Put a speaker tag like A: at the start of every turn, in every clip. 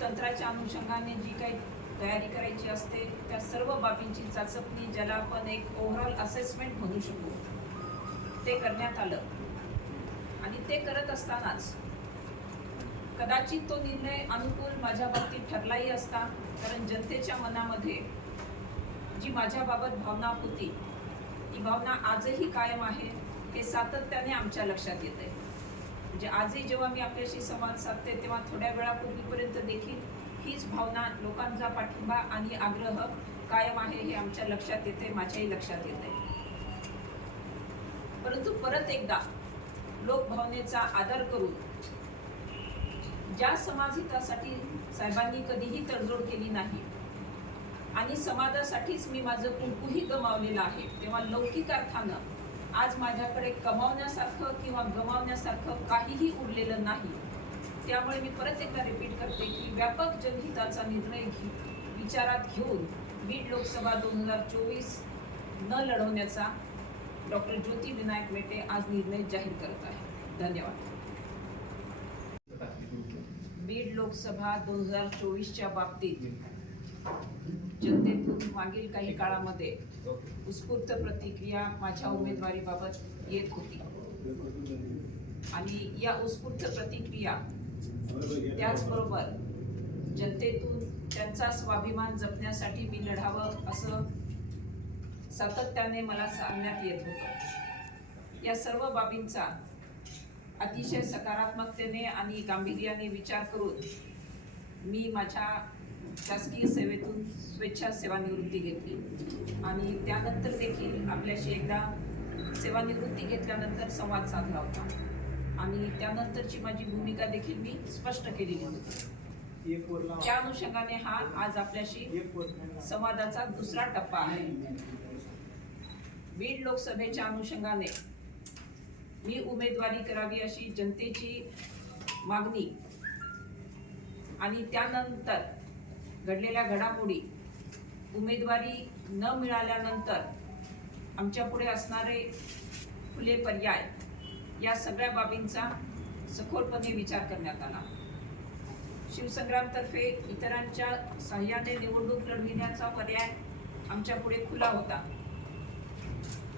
A: तंत्राच्या अनुषंगाने जी काही तयारी करायची असते त्या सर्व बाबींची चाचपणी ज्याला आपण एक ओव्हरऑल असेसमेंट म्हणू शकू ते करण्यात आलं. आणि ते करत असतानाच कदाचित तो निर्णय अनुकूल माझ्या बाबतीत ठरलाही असता कारण जनतेच्या मनामध्ये जी माझ्याबाबत भावना होती ती भावना आजही कायम आहे हे सातत्याने आमच्या लक्षात येते म्हणजे आजही जेव्हा मी आपल्याशी संवाद साधते तेव्हा थोड्या वेळापूर्वीपर्यंत देखील हीच भावना लोकांचा पाठिंबा आणि आग्रह कायम आहे हे आमच्या लक्षात येते माझ्याही लक्षात येते. परंतु परत एकदा लोकभावनेचा आदर करून ज्या समाजहितासाठी साहेबांनी कधीही तडजोड केली नाही आणि समाजासाठीच मी माझं कुंकूही गमावलेलं आहे तेव्हा लौकिक अर्थानं आज माझ्याकडे कमावण्यासारखं किंवा गमावण्यासारखं काहीही उरलेलं नाही. त्यामुळे मी परत एकदा रिपीट करते की व्यापक जनहिताचा निर्णय घे विचारात घेऊन बीड लोकसभा दोन हजार चोवीस न लढवण्याचा डॉक्टर ज्योती विनायक मेटे आज निर्णय जाहीर करत आहे धन्यवाद. बीड लोकसभा दोन हजार चोवीसच्या बाबतीत जनतेतून मागील काही काळामध्ये उत्स्फूर्त प्रतिक्रिया माझ्या उमेदवारीबाबत येत होती. आणि या उत्स्फूर्त प्रतिक्रिया त्याचबरोबर जनतेतून त्यांचा स्वाभिमान जपण्यासाठी मी लढावं असं सातत्याने मला सांगण्यात येत होतं. या सर्व बाबींचा अतिशय सकारात्मकतेने आणि गांभीर्याने विचार करून मी माझ्या शासकीय सेवेतून स्वेच्छा सेवानिवृत्ती घेतली आणि त्यानंतर देखील आपल्याशी एकदा सेवानिवृत्ती घेतल्यानंतर संवाद साधला होता आणि त्यानंतरची माझी भूमिका देखील मी स्पष्ट केलेली होती. त्या अनुषंगाने हा आज आपल्याशी. संवादाचा दुसरा टप्पा आहे बीड लोकसभेच्या अनुषंगाने मी उमेदवारी करावी अशी जनतेची मागणी आणि त्यानंतर घडलेल्या घडामोडी उमेदवारी न मिळाल्यानंतर आमच्या पुढे असणारे खुले पर्याय या सगळ्या बाबींचा सखोलपणे विचार करण्यात आला. शिवसंग्रामतर्फे इतरांच्या सहाय्याने निवडणूक लढविण्याचा पर्याय आमच्या पुढे खुला होता.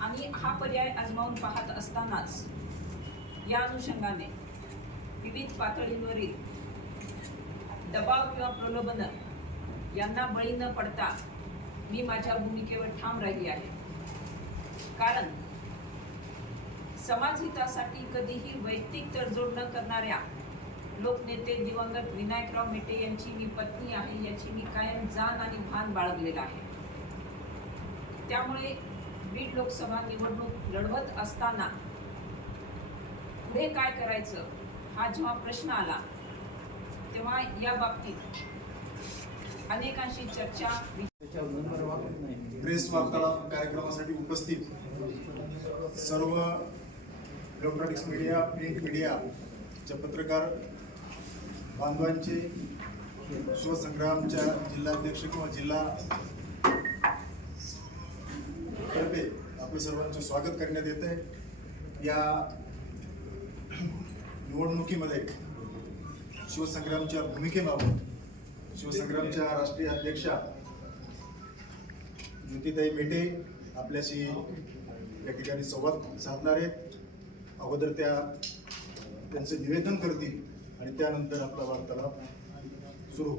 A: आणि हा पर्याय आजमावून पाहत असतानाच या अनुषंगाने विविध पातळींवरील दबाव किंवा प्रलोभन यांना बळी न पडता मी माझ्या भूमिकेवर ठाम राहिली आहे. कारण समाजहितासाठी कधीही वैयक्तिक तडजोड न करणाऱ्या लोकनेते दिवंगत विनायकराव मेटे यांची मी पत्नी आहे याची मी कायम जाण आणि भान बाळगलेलं आहे. त्यामुळे बीड लोकसभा निवडणूक लढवत असताना पुढे काय करायचं हा जेव्हा प्रश्न आला तेव्हा या बाबतीत अनेकांशी चर्चा
B: प्रेस वार्तालाप कार्यक्रमासाठी उपस्थित सर्व इलेक्ट्रॉनिक्स मीडिया प्रिंट मीडियाच्या पत्रकार बांधवांचे शिवसंग्रामच्या जिल्हाध्यक्ष किंवा जिल्हा तर्फे आपलं सर्वांचं स्वागत करण्यात येत आहे. या निवडणुकीमध्ये शिवसंग्रामच्या भूमिकेबाबत शिवसंग्रामच्या राष्ट्रीय अध्यक्षा ज्योतिताई मेटे आपल्याशी या ठिकाणी संवाद साधणार आहेत. अगोदर त्या त्यांचं निवेदन करतील आणि त्यानंतर आपला वार्तालाप सुरू.